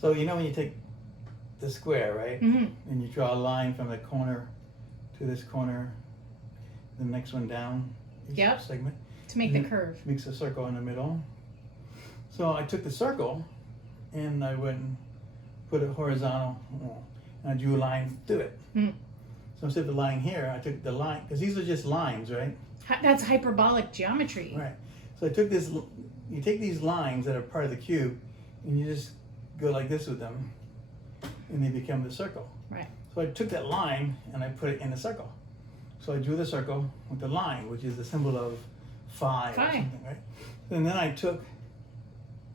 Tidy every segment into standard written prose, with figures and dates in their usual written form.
So you know when you take the square, right? Mm-hmm. And you draw a line from the corner to this corner, the next one down, each Yep. segment. To make the curve. Makes a circle in the middle. So I took the circle and I went and put it horizontal and I drew a line through it. Mm. So instead of the line here, I took the line, because these are just lines, right? That's hyperbolic geometry. Right. So I took this, you take these lines that are part of the cube and you just go like this with them and they become the circle. Right. So I took that line and I put it in the circle. So I drew the circle with the line, which is the symbol of phi or something, right? And then I took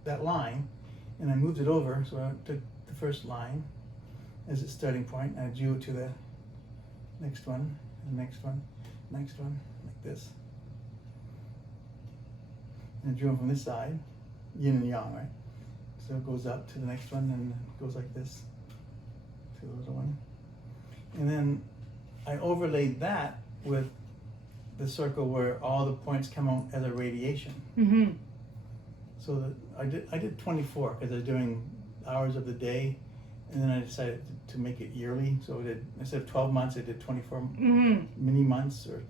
that line and I moved it over. So I took the first line as its starting point and I drew it to the next one, the next one, next one, like this. And I drew them from this side, yin and yang, right? So it goes up to the next one and it goes like this to the little one. And then I overlaid that with the circle where all the points come out as a radiation. Mm-hmm. So that I did 24 because I was doing hours of the day, and then I decided to make it yearly. So I did, instead of 12 months, I did 24 mini months or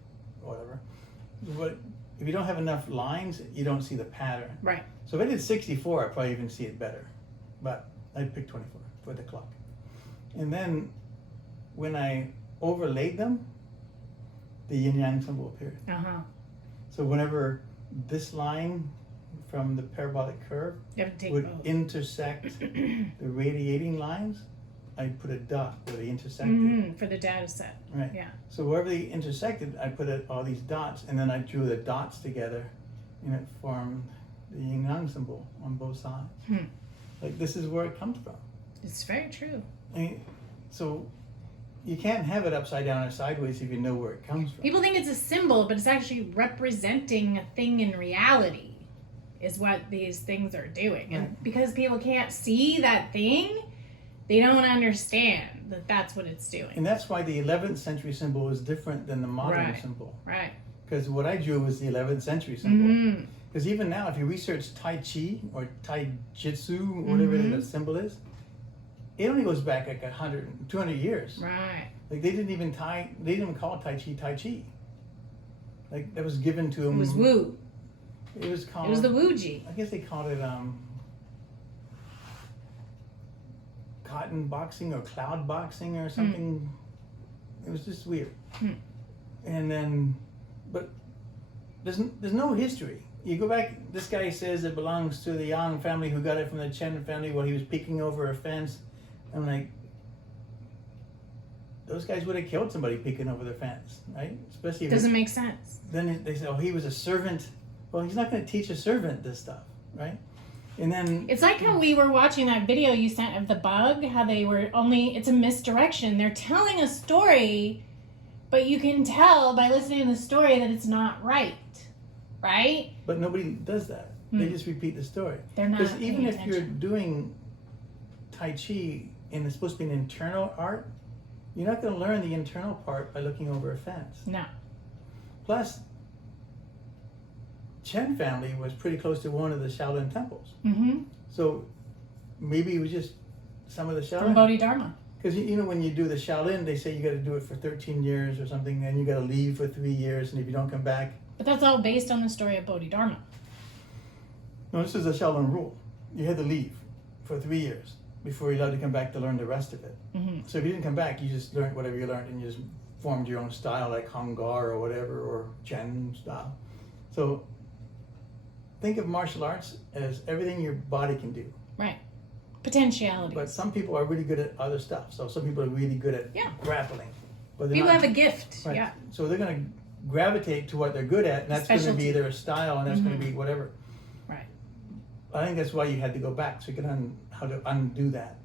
whatever. But if you don't have enough lines, you don't see the pattern. Right. So if I did 64, I'd probably even see it better. But I picked 24 for the clock. And then when I overlaid them, the yin yang symbol appeared. Uh-huh. So whenever this line from the parabolic curve You have to take would both. intersect the radiating lines, I put a dot where they intersected. Mm-hmm. For the data set. Right. Yeah. So wherever they intersected, I put all these dots, and then I drew the dots together, and it formed the yin yang symbol on both sides. Hmm. Like this is where it comes from. It's very true. I mean, so you can't have it upside down or sideways if you know where it comes from. People think it's a symbol, but it's actually representing a thing in reality is what these things are doing. And because people can't see that thing, they don't understand that that's what it's doing. And that's why the 11th century symbol is different than the modern Right. symbol. Right. Because what I drew was the 11th century symbol. Mm-hmm. Because even now, if you research Tai Chi or Tai Jitsu, whatever the symbol is, it only goes back like 100, 200 years. Right. Like they didn't even call Tai Chi Tai Chi. Like that was given to them. It was Wu. It was called. It was the Wuji. I guess they called it cotton boxing or cloud boxing or something. It was just weird. And then, but there's no history. You go back, this guy says it belongs to the Yang family who got it from the Chen family while he was peeking over a fence. I'm like, those guys would have killed somebody peeking over their fence, right? Especially if Doesn't make sense. then they say, oh, he was a servant. Well, he's not going to teach a servant this stuff, right? And then It's like how we were watching that video you sent of the bug, how they were it's a misdirection. They're telling a story, but you can tell by listening to the story that it's not right. Right? But nobody does that. They just repeat the story. They're not Because even paying if you're attention. doing Tai Chi and it's supposed to be an internal art, you're not going to learn the internal part by looking over a fence. No. Plus, Chen family was pretty close to one of the Shaolin temples. Mm-hmm. So maybe it was just some of the From Shaolin. Bodhidharma. Because you know when you do the Shaolin, they say you got to do it for 13 years or something, and you got to leave for 3 years, and if you don't come back. But that's all based on the story of Bodhidharma. No, this is a Shaolin rule. You had to leave for 3 years before you're allowed to come back to learn the rest of it. Mm-hmm. So if you didn't come back, you just learned whatever you learned and you just formed your own style, like Hung Gar or whatever, or Chen style. So think of martial arts as everything your body can do. Right. Potentialities. But some people are really good at other stuff. So some people are really good at Yeah. grappling. But they're People not- have a gift. Right. Yeah. So they're going to gravitate to what they're good at, and that's going to Specialty. be their style, and that's going to be whatever. Right. I think that's why you had to go back, so you can how to undo that.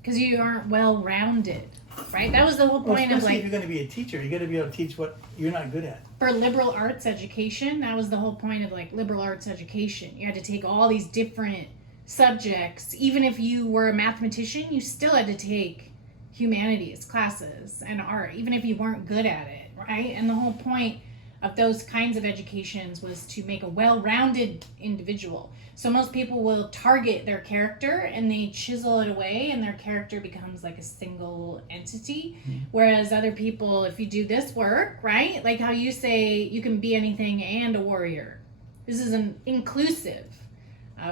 Because you aren't well rounded. Right? That was the whole Well, point of especially if like you're going to be a teacher, you got to be able to teach what you're not good at. for liberal arts education, that was the whole point of like liberal arts education. You had to take all these different subjects. Even if you were a mathematician, you still had to take humanities classes and art, even if you weren't good at it, right? And the whole point of those kinds of educations was to make a well-rounded individual. So most people will target their character and they chisel it away and their character becomes like a single entity. Whereas other people, if you do this work, right? Like how you say you can be anything and a warrior. This is an inclusive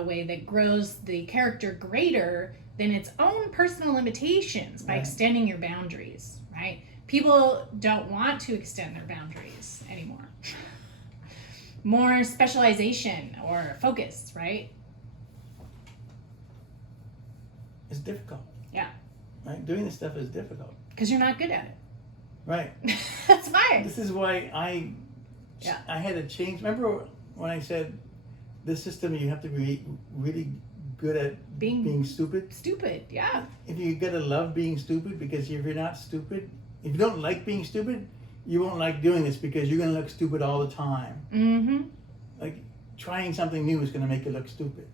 way that grows the character greater than its own personal limitations by extending your boundaries, right? People don't want to extend their boundaries anymore. More specialization or focus, right? It's difficult. Yeah. Right? Doing this stuff is difficult. Because you're not good at it. Right. That's fine. This is why I had to change. Remember when I said this system, you have to be really good at being stupid? Stupid, yeah. If you gotta love being stupid, because if you're not stupid, if you don't like being stupid, you won't like doing this because you're gonna look stupid all the time. Mm-hmm. Like trying something new is gonna make you look stupid.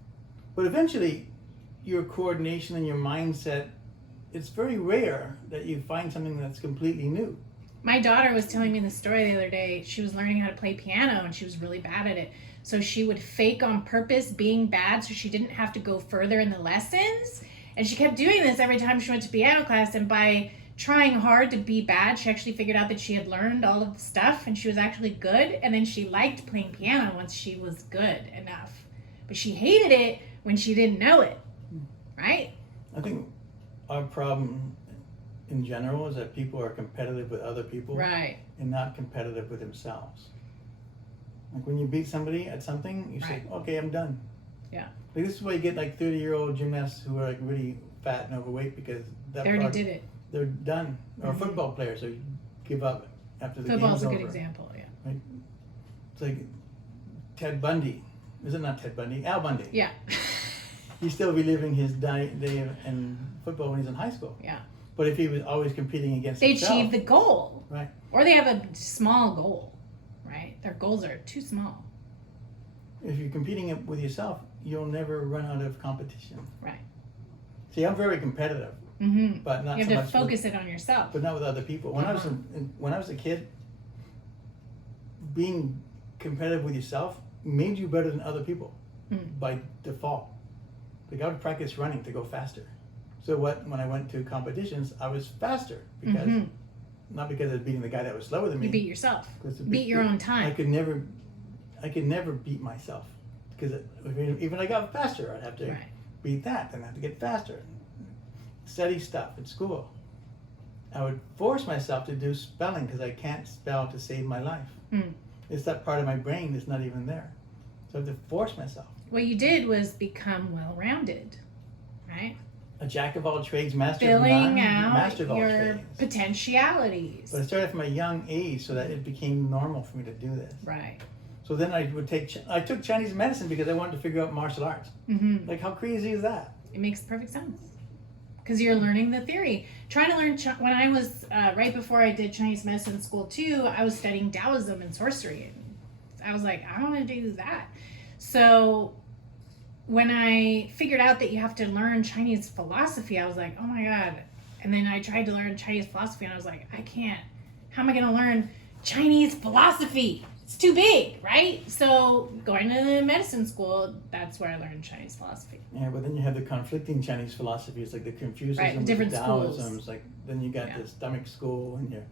But eventually, your coordination and your mindset, it's very rare that you find something that's completely new. My daughter was telling me the story the other day. She was learning how to play piano and she was really bad at it. So she would fake on purpose being bad so she didn't have to go further in the lessons. And she kept doing this every time she went to piano class. And by trying hard to be bad, she actually figured out that she had learned all of the stuff and she was actually good. And then she liked playing piano once she was good enough. But she hated it when she didn't know it, right? I think our problem in general is that people are competitive with other people, right, and not competitive with themselves. Like when you beat somebody at something, you say, okay, I'm done. Yeah. Like this is why you get like 30-year-old gymnasts who are like really fat and overweight because they already did it. They're done. Or football players who give up after the game's over. Football's a good example, yeah. Right? It's like Ted Bundy. Is it not Ted Bundy? Al Bundy. Yeah. He's still reliving his day in football when he's in high school. Yeah. But if he was always competing against they himself, achieve the goal. Right. Or they have a small goal, right? Their goals are too small. If you're competing with yourself, you'll never run out of competition. Right. See, I'm very competitive, but not you so have much to focus it on yourself. but not with other people. When I was a kid, being competitive with yourself made you better than other people by default. Like I would practice running to go faster. So when I went to competitions, I was faster because not because I was beating the guy that was slower than me. You beat yourself. Beat your own time. I could never beat myself because even I got faster, I'd have to beat that, then I have to get faster. Study stuff at school. I would force myself to do spelling because I can't spell to save my life. It's that part of my brain that's not even there. So I have to force myself. What you did was become well-rounded, right? A jack of all trades, master filling of none, out master of all your trades. potentialities. But I started from a young age so that it became normal for me to do this. Right. So then I took Chinese medicine because I wanted to figure out martial arts. Like how crazy is that? It makes perfect sense. Because you're learning the theory. Trying to learn, when I was, right before I did Chinese medicine school too, I was studying Taoism and sorcery. And I was like, I don't want to do that. So when I figured out that you have to learn Chinese philosophy, I was like, oh my God. And then I tried to learn Chinese philosophy and I was like, I can't. How am I going to learn Chinese philosophy? It's too big, right? So going to medicine school, that's where I learned Chinese philosophy. Yeah, but then you have the conflicting Chinese philosophies, like the Confucianism, Right, the different the schools. Taoisms. Like then you got the stomach school and your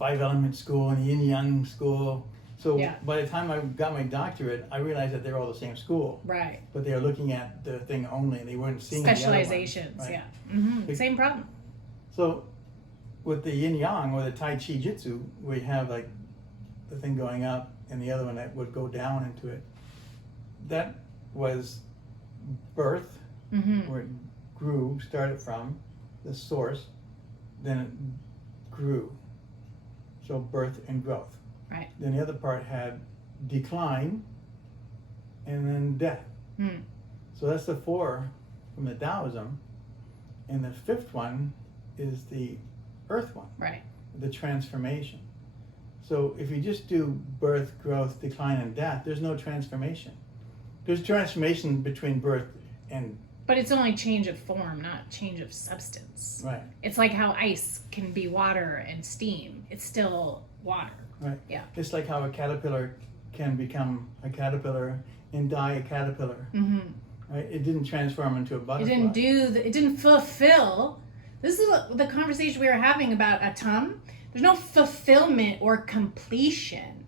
5-element school and Yin Yang school. So by the time I got my doctorate, I realized that they're all the same school. Right. But they were looking at the thing only. They weren't seeing the other ones, Specializations, right? Same problem. So with the Yin Yang or the Tai Chi Jitsu, we have like the thing going up and the other one that would go down into it. That was birth, where it grew, started from the source, then it grew. So birth and growth. Right. Then the other part had decline and then death. So that's the 4 from the Taoism. And the 5th one is the earth one. Right. The transformation. So if you just do birth, growth, decline, and death, there's no transformation. There's transformation between birth and... But it's only change of form, not change of substance. Right. It's like how ice can be water and steam. It's still water. Right. Yeah. It's like how a caterpillar can become a caterpillar and die a caterpillar. Mm-hmm. Right? It didn't transform into a It butterfly. it didn't fulfill. This is the conversation we were having about Atum. There's no fulfillment or completion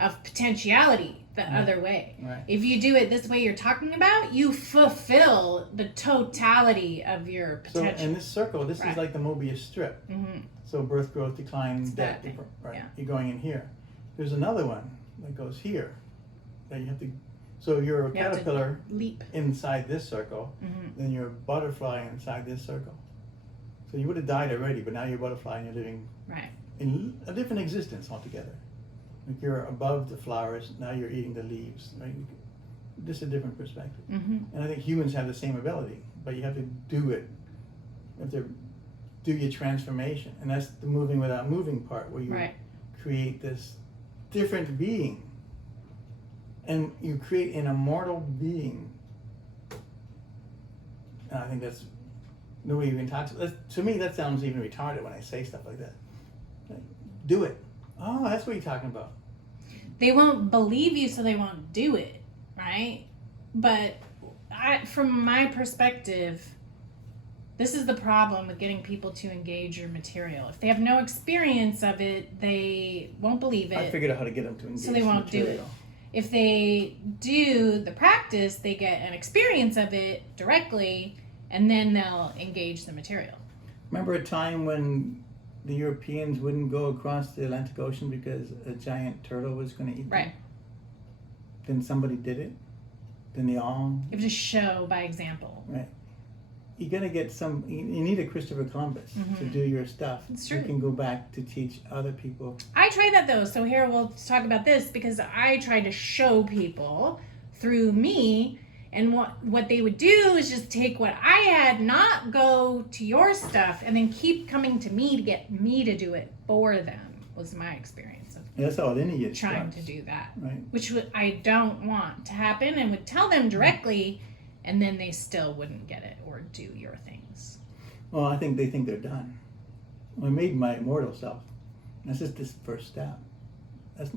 of potentiality the other way. Right. If you do it this way you're talking about, you fulfill the totality of your potential. So in this circle, this Right. is like the Mobius strip. Mm-hmm. So birth, growth, decline, It's death. that thing. Right. Yeah. You're going in here. There's another one that goes here. That you have to. So you're a You have to caterpillar leap. inside this circle. Mm-hmm. Then you're a butterfly inside this circle. So you would have died already, but now you're a butterfly and you're living Right. in a different existence altogether. Like you're above the flowers, now you're eating the leaves, right? Just a different perspective. Mm-hmm. And I think humans have the same ability, but you have to do it. You have to do your transformation. And that's the moving without moving part, where you Right. create this different being. And you create an immortal being. And I think that's nobody even talks about. To me, that sounds even retarded when I say stuff like that. Like, do it. Oh, that's what you're talking about. They won't believe you, so they won't do it, right? But from my perspective, this is the problem with getting people to engage your material. If they have no experience of it, they won't believe it. I figured out how to get them to engage. So they won't do it. If they do the practice, they get an experience of it directly, and then they'll engage the material. Remember a time when the Europeans wouldn't go across the Atlantic Ocean because a giant turtle was going to eat them? Right. Then somebody did it. Then they all. You have to show by example. Right. You're going to get some. You need a Christopher Columbus to do your stuff. It's true. You can go back to teach other people. I tried that though, so here we'll talk about this because I tried to show people through me, and what they would do is just take what I had, not go to your stuff, and then keep coming to me to get me to do it for them. Was my experience of And that's how lineage trying starts, to do that, right? which I don't want to happen, and would tell them directly, and then they still wouldn't get it or do your things. Well, I think they think they're done. I made my immortal self. That's just this first step. That's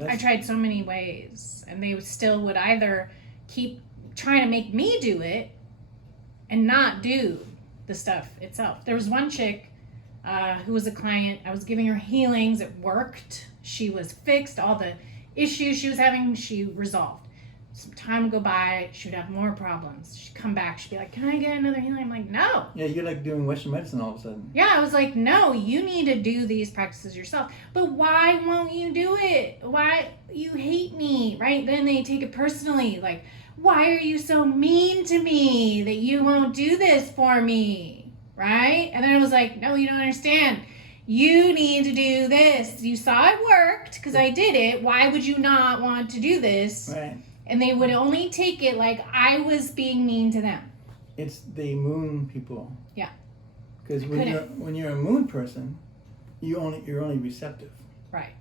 I tried so many ways, and they still would either keep trying to make me do it and not do the stuff itself. There was one chick who was a client. I was giving her healings. It worked. She was fixed. All the issues she was having, she resolved. Some time would go by. She would have more problems. She'd come back. She'd be like, "Can I get another healing?" I'm like, "No." Yeah, you're like doing Western medicine all of a sudden. Yeah, I was like, "No, you need to do these practices yourself." But why won't you do it? Why you hate me, right? Then they take it personally. Like, why are you so mean to me that you won't do this for me, right? And then I was like, "No, you don't understand. You need to do this. You saw it worked because I did it. Why would you not want to do this?" Right. And they would only take it like I was being mean to them. It's the moon people. Yeah. Because when you're a moon person, you're only receptive. Right.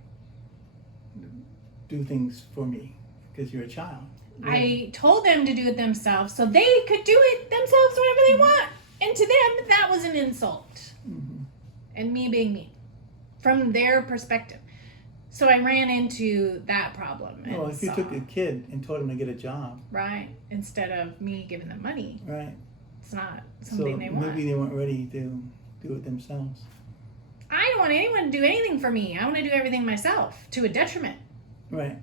Do things for me because you're a child. Yeah. I told them to do it themselves so they could do it themselves whenever they want. And to them, that was an insult. Mm-hmm. And me being mean from their perspective. So I ran into that problem. And Well, if you took a kid and told him to get a job. Right. Instead of me giving them money. Right. It's not something they want. Maybe they weren't ready to do it themselves. I don't want anyone to do anything for me. I want to do everything myself to a detriment. Right.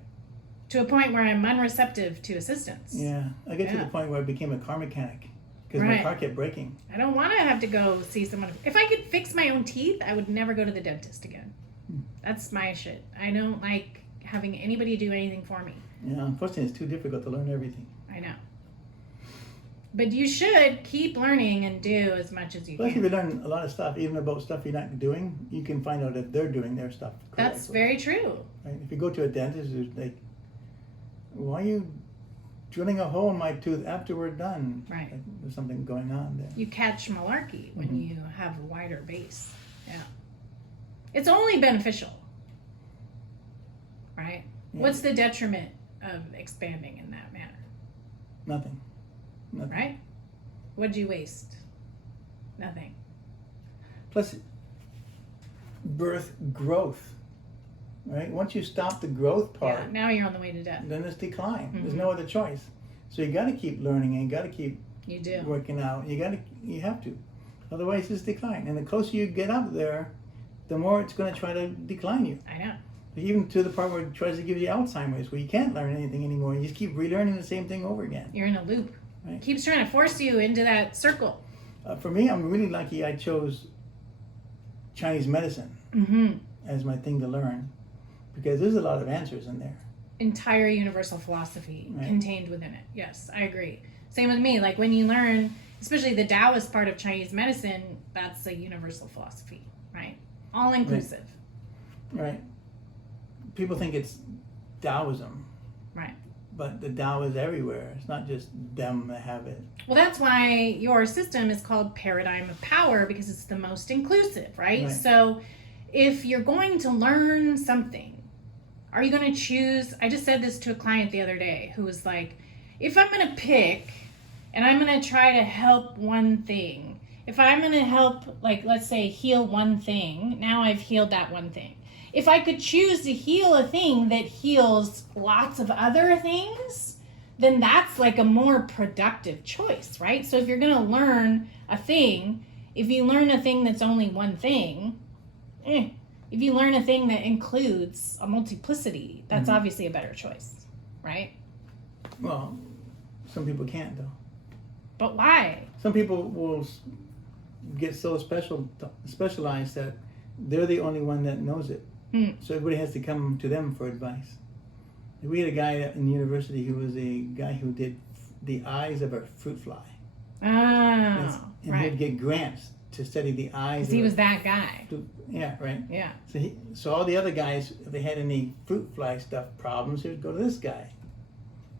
To a point where I'm unreceptive to assistance. Yeah. I get to the point where I became a car mechanic because my car kept breaking. I don't want to have to go see someone. If I could fix my own teeth, I would never go to the dentist again. That's my shit. I don't like having anybody do anything for me. Yeah, unfortunately, it's too difficult to learn everything. I know. But you should keep learning and do as much as you Plus, can. if you learn a lot of stuff, even about stuff you're not doing, you can find out if they're doing their stuff correctly. That's very true. Right? If you go to a dentist, it's like, why are you drilling a hole in my tooth after we're done? Right. Like, there's something going on there. You catch malarkey when you have a wider base. Yeah. It's only beneficial. Right? Yeah. What's the detriment of expanding in that manner? Nothing. Right? What'd you waste? Nothing. Plus, birth growth. right? Once you stop the growth part, Yeah, now you're on the way to death. then it's decline. Mhm. There's no other choice. So you got to keep learning and you got to keep You do. working out. You have to. Otherwise, it's decline. And the closer you get up there, the more it's going to try to decline you. I know. Even to the part where it tries to give you Alzheimer's, where you can't learn anything anymore. You just keep relearning the same thing over again. You're in a loop. Right. Keeps trying to force you into that circle. For me, I'm really lucky I chose Chinese medicine Mm-hmm. as my thing to learn, because there's a lot of answers in there. Entire universal philosophy Right. contained within it. Yes, I agree. Same with me. Like when you learn, especially the Taoist part of Chinese medicine, that's a universal philosophy, right? All inclusive. Right. People think it's Taoism. Right. But the Tao is everywhere. It's not just them that have it. Well, that's why your system is called Paradigm of Power, because it's the most inclusive, right? Right. So if you're going to learn something, are you going to choose? I just said this to a client the other day who was like, if I'm going to pick and I'm going to try to help one thing, if I'm going to help, like, let's say, heal one thing, now I've healed that one thing. If I could choose to heal a thing that heals lots of other things, then that's like a more productive choice, right? So if you're going to learn a thing, if you learn a thing that's only one thing, if you learn a thing that includes a multiplicity, that's obviously a better choice, right? Well, some people can't, though. But why? Some people will get so specialized that they're the only one that knows it. So everybody has to come to them for advice. We had a guy in university who was a guy who did the eyes of a fruit fly. And Right. he'd get grants to study the eyes. Because he was that guy. Yeah, right. Yeah. So all the other guys, if they had any fruit fly stuff problems, they would go to this guy.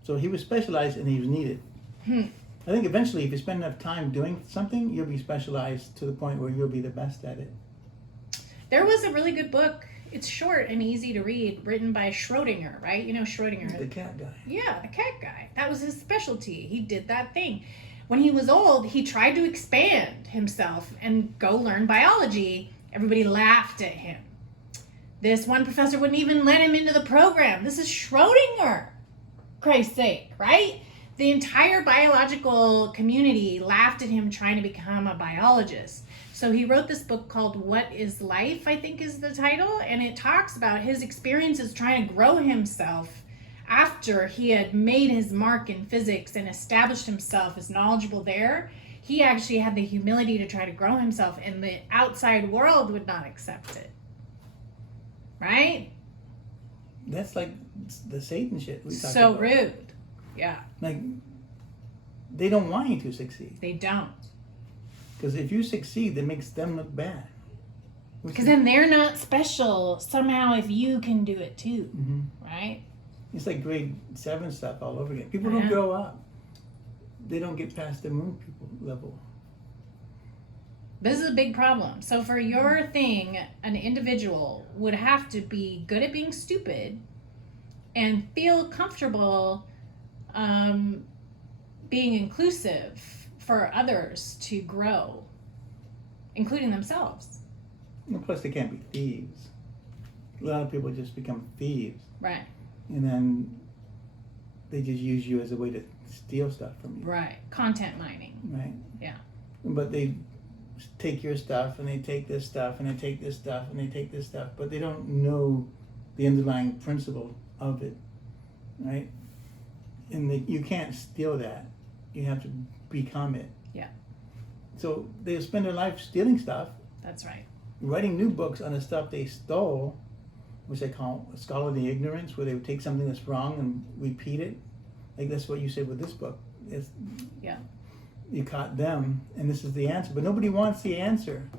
So he was specialized and he was needed. I think eventually, if you spend enough time doing something, you'll be specialized to the point where you'll be the best at it. There was a really good book. It's short and easy to read, written by Schrodinger, right? You know Schrodinger. The cat guy. Yeah, the cat guy. That was his specialty. He did that thing. When he was old, he tried to expand himself and go learn biology. Everybody laughed at him. This one professor wouldn't even let him into the program. This is Schrodinger. Christ's sake, right? The entire biological community laughed at him trying to become a biologist. So he wrote this book called What is Life, I think is the title, and it talks about his experiences trying to grow himself after he had made his mark in physics and established himself as knowledgeable there. He actually had the humility to try to grow himself, and the outside world would not accept it. Right? That's like the Satan shit we talk So about. rude. Yeah, Like, they don't want you to succeed. they don't. Because if you succeed, that makes them look bad. Because then they're not special somehow if you can do it too, Mhm. right? It's like grade 7 stuff all over again. People I don't know. grow up. They don't get past the moon people level. This is a big problem. So for your thing, an individual would have to be good at being stupid and feel comfortable being inclusive for others to grow, including themselves. And plus, they can't be thieves. A lot of people just become thieves. Right, And then they just use you as a way to steal stuff from you. right. Content mining. Right? Yeah. But they take your stuff and they take this stuff and they take this stuff and they take this stuff, but they don't know the underlying principle of it. Right? And you can't steal that. You have to become it. Yeah. So they spend their life stealing stuff, That's right. writing new books on the stuff they stole, which they call scholarly ignorance, where they would take something that's wrong and repeat it. Like that's what you said with this book. Yeah. You caught them, and this is the answer. But nobody wants the answer.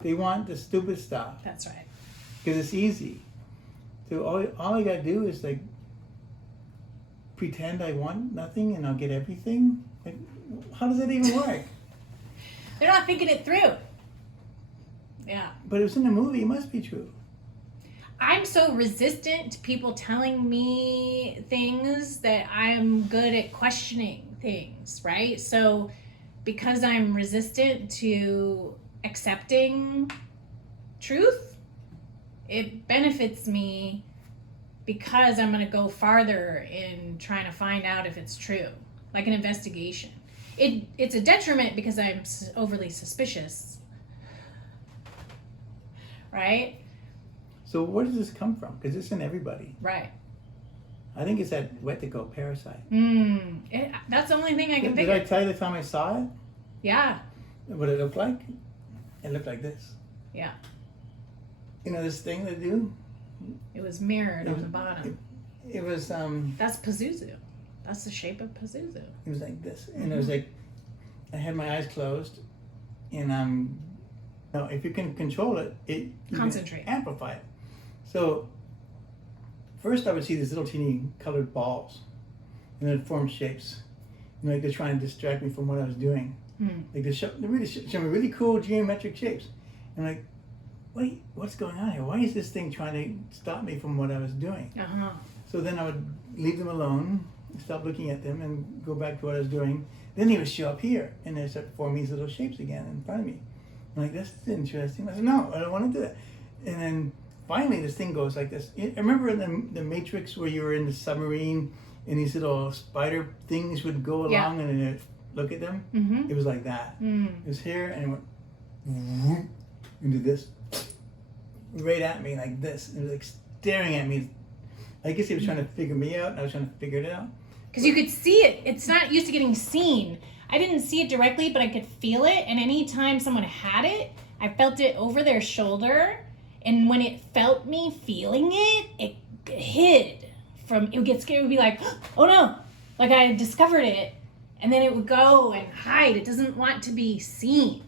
They want the stupid stuff That's right. because it's easy. So all I got to do is like pretend I want nothing and I'll get everything. Like, how does that even work? They're not thinking it through. Yeah. But it was in the movie. It must be true. I'm so resistant to people telling me things that I'm good at questioning things, right? So because I'm resistant to accepting truth, it benefits me because I'm going to go farther in trying to find out if it's true, like an investigation. It's a detriment because I'm overly suspicious, right? So where does this come from? Because it's in everybody. Right. I think it's that Wetiko parasite. That's the only thing I can Did figure. I tell you the time I saw it? Yeah. What it looked like? It looked like this. Yeah. You know this thing they do? It was mirrored on the bottom. It was That's Pazuzu. That's the shape of Pazuzu. it was like this. And it was like I had my eyes closed and no, if you can control it, you Concentrate. can amplify it. So first I would see these little teeny colored balls and then it formed shapes. And like they're trying to distract me from what I was doing. Like they show me really cool geometric shapes. And like, wait, what's going on here? Why is this thing trying to stop me from what I was doing? So then I would leave them alone, stop looking at them, and go back to what I was doing. Then they would show up here, and they start forming these little shapes again in front of me. I'm like, this is interesting. I said, no, I don't want to do that. And then finally, this thing goes like this. I remember in the Matrix where you were in the submarine, and these little spider things would go along, and then you'd look at them? It was like that. It was here, and it went whoop, into this, right at me like this. It was like staring at me. I guess he was trying to figure me out, and I was trying to figure it out. Because you could see it. It's not used to getting seen. I didn't see it directly, but I could feel it. And anytime someone had it, I felt it over their shoulder. And when it felt me feeling it, it hid from, it would get scared. It would be like, oh no, like I discovered it. And then it would go and hide. It doesn't want to be seen.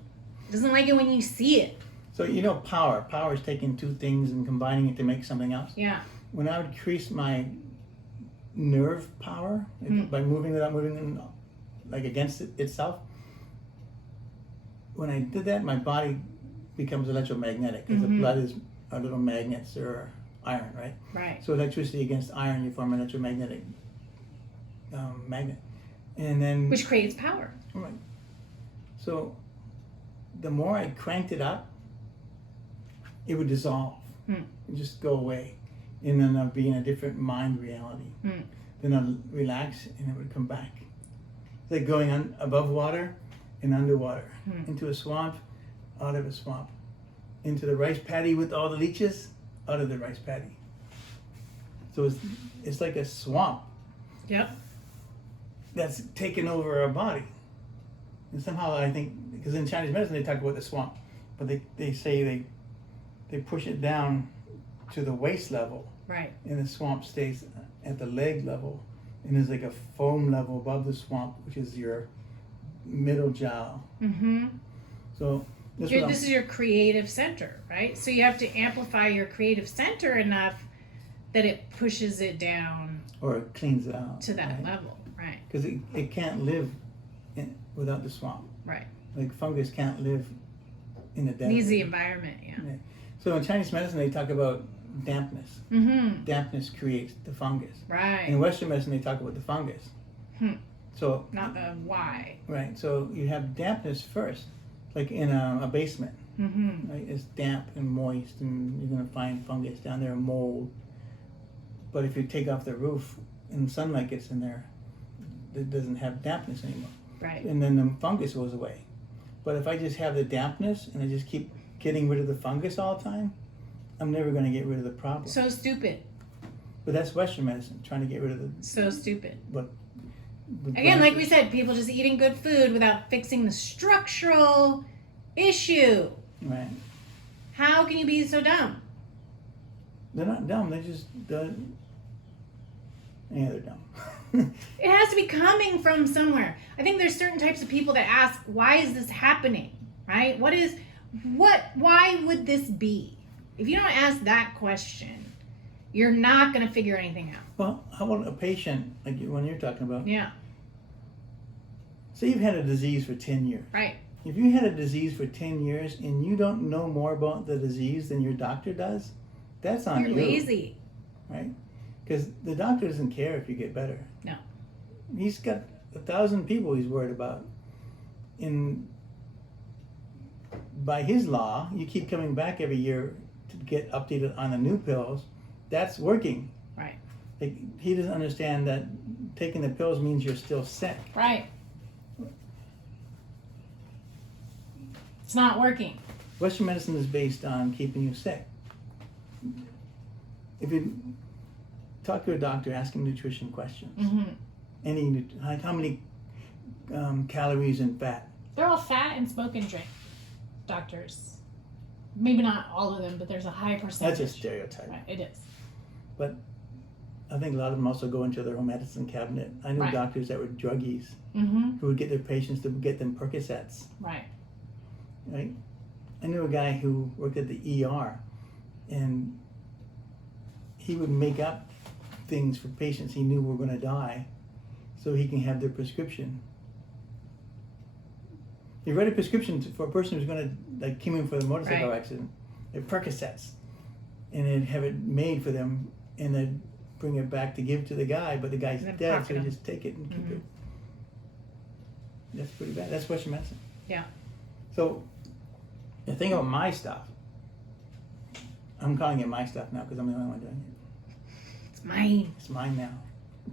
It doesn't like it when you see it. So you know power. Power is taking two things and combining it to make something else. Yeah. When I would increase my nerve power by moving without moving like against itself, when I did that, my body becomes electromagnetic because the blood is a little magnets or iron, right? Right. So electricity against iron, you form an electromagnetic magnet, and then Which creates power. right. So the more I cranked it up, it would dissolve, and just go away. And then I'll be in a different mind reality. Then I'll relax and it would come back. It's like going above water and underwater, into a swamp, out of a swamp, into the rice paddy with all the leeches, out of the rice paddy. So it's like a swamp Yep. that's taken over our body. And somehow I think, because in Chinese medicine they talk about the swamp, but they say they push it down to the waist level. Right. And the swamp stays at the leg level, and there's like a foam level above the swamp, which is your middle jowl. So This is your creative center, right? So you have to amplify your creative center enough that it pushes it down or it cleans it out to that level, right? Because it can't live without the swamp. Right. Like fungus can't live in the desert. Needs the environment, yeah. So in Chinese medicine they talk about dampness. Dampness creates the fungus. Right. In Western medicine they talk about the fungus. So not the why. Right. So you have dampness first, like in a basement. Right? It's damp and moist, and you're gonna find fungus down there, mold. But if you take off the roof and sunlight gets in there, it doesn't have dampness anymore. Right. And then the fungus goes away. But if I just have the dampness and I just keep getting rid of the fungus all the time, I'm never going to get rid of the problem. So stupid. But that's Western medicine, trying to get rid of the... So stupid. But again, like we said, people just eating good food without fixing the structural issue. Right. How can you be so dumb? They're not dumb. They're just... they're dumb. It has to be coming from somewhere. I think there's certain types of people that ask, why is this happening? Right? Why would this be? If you don't ask that question, you're not going to figure anything out. Well, how about a patient, like when you're talking about? Yeah. Say you've had a disease for 10 years. Right. If you had a disease for 10 years and you don't know more about the disease than your doctor does, that's on you. You're lazy. Right? Because the doctor doesn't care if you get better. No. He's got 1,000 people he's worried about. And by his law, you keep coming back every year to get updated on the new pills. That's working. Right. Like, he doesn't understand that taking the pills means you're still sick. Right. It's not working. Western medicine is based on keeping you sick. If you talk to a doctor, ask him nutrition questions. Mm-hmm. Like how many calories and fat? They're all fat and smoke and drink doctors. Maybe not all of them, but there's a high percentage. That's a stereotype. Right, it is. But I think a lot of them also go into their own medicine cabinet. I knew Right. doctors that were druggies Mm-hmm. who would get their patients to get them Percocets. Right. Right? I knew a guy who worked at the ER, and he would make up things for patients he knew were going to die so he can have their prescription. He write a prescription for a person who's going to, like, came in for the motorcycle Right. accident, they're Percocets, and they'd have it made for them, and they'd bring it back to give to the guy, but the guy's And then dead, pocket so he him. just take it and keep Mhm. it. That's pretty bad. That's Western medicine. Yeah. So, the thing about my stuff, I'm calling it my stuff now because I'm the only one doing it. It's mine. It's mine now.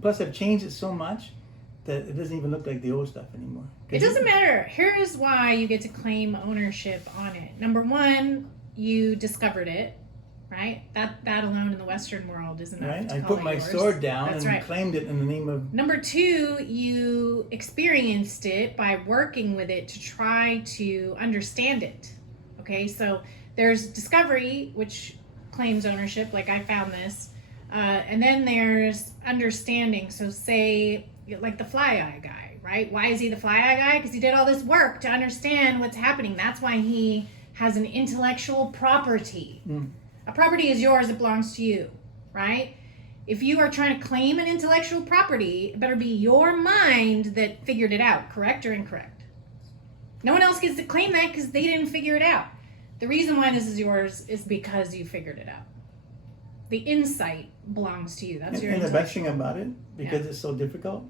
Plus, I've changed it so much that it doesn't even look like the old stuff anymore. It doesn't matter. Here's why you get to claim ownership on it. Number one, you discovered it, right? That alone in the Western world is enough Right? to I call put it my yours. sword down That's and right. claimed it in the name of. Number two, you experienced it by working with it to try to understand it. Okay, so there's discovery, which claims ownership, like I found this. And then there's understanding. So say, like the fly eye guy, right? Why is he the fly eye guy? Because he did all this work to understand what's happening. That's why he has an intellectual property. A property is yours, it belongs to you, right? If you are trying to claim an intellectual property, it better be your mind that figured it out, correct or incorrect? No one else gets to claim that because they didn't figure it out. The reason why this is yours is because you figured it out. The insight belongs to you. That's your And the best intellectual. thing about it, because it's so difficult,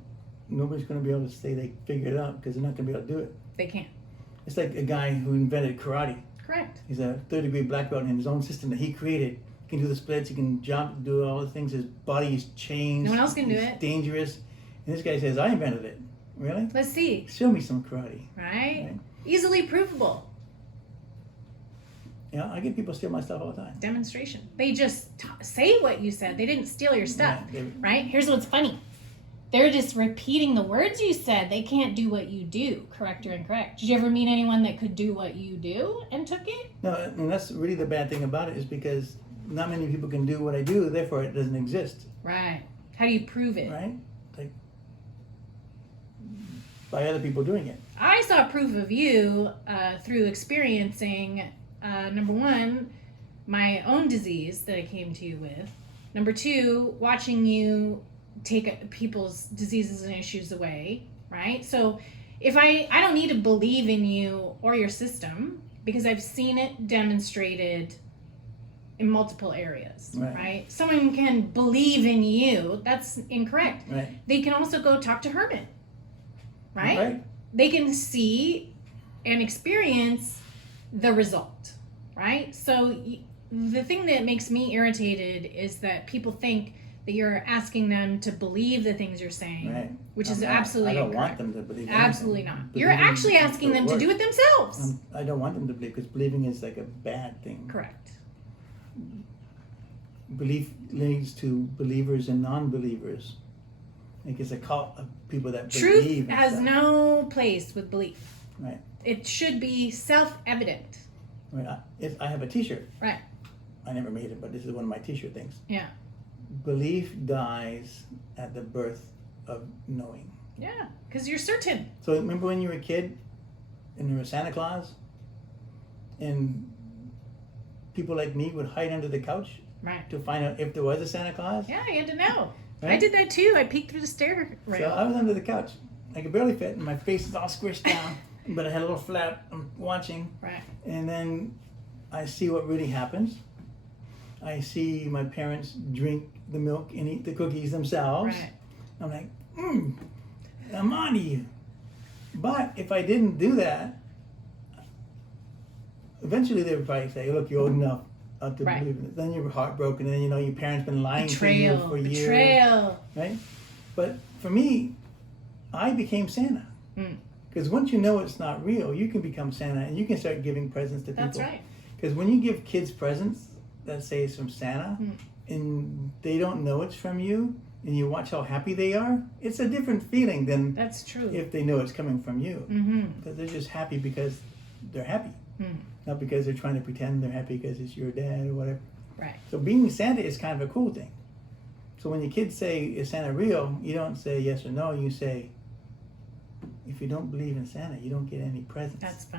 nobody's going to be able to say they figured it out because they're not going to be able to do it. They can't. It's like a guy who invented karate. Correct. He's a third-degree black belt in his own system that he created. He can do the splits, he can jump, do all the things. His body is changed. No one else can do He's it. dangerous. And this guy says, I invented it. Really? Let's see. Show me some karate. Right? Right. Easily provable. You know, I get people steal my stuff all the time. Demonstration. They just say what you said. They didn't steal your stuff. Yeah, Right? Here's what's funny. They're just repeating the words you said. They can't do what you do, correct or incorrect. Did you ever meet anyone that could do what you do and took it? No, and that's really the bad thing about it is because not many people can do what I do, therefore it doesn't exist. Right. How do you prove it? Right? Like, by other people doing it. I saw proof of you through experiencing, number one, my own disease that I came to you with. Number two, watching you take people's diseases and issues away, right? So if I don't need to believe in you or your system because I've seen it demonstrated in multiple areas, right? Someone can believe in you. That's incorrect. Right. They can also go talk to Herman, right? They can see and experience the result, right? So the thing that makes me irritated is that people think that you're asking them to believe the things you're saying, Right. which is I'm not. absolutely I don't incorrect. want them to believe Absolutely anything. not. You're Believing actually is asking the them to word. do it themselves. I don't want them to believe because believing is like a bad thing. Correct. Belief leads to believers and non-believers. Like it's a cult of people that Truth believe. and has stuff. no place with belief. Right. It should be self-evident. Right. I have a T-shirt. Right. I never made it, but this is one of my T-shirt things. Yeah. Belief dies at the birth of knowing. Yeah, because you're certain. So remember when you were a kid and there was Santa Claus and people like me would hide under the couch Right. to find out if there was a Santa Claus? Yeah, you had to know. I Right? did that too. I peeked through the stair rail. So I was under the couch. I could barely fit and my face is all squished down, but I had a little flap. I'm watching. Right. And then I see what really happens. I see my parents drink the milk and eat the cookies themselves. Right. I'm like, I'm on to you. But if I didn't do that, eventually they would probably say, look, you're old enough. out to Right. believe in it. Then you're heartbroken, and you know your parents been lying to you for years, Betrayal. right? But for me, I became Santa. Mm. Because once you know it's not real, you can become Santa and you can start giving presents to people. That's right. Because when you give kids presents that say it's from Santa, Mm. and they don't know it's from you, and you watch how happy they are, it's a different feeling than That's true. if they know it's coming from you. Mm-hmm. Because they're just happy because they're happy. Mm. Not because they're trying to pretend they're happy because it's your dad or whatever. Right. So being Santa is kind of a cool thing. So when your kids say, is Santa real? You don't say yes or no. You say, if you don't believe in Santa, you don't get any presents. That's fun.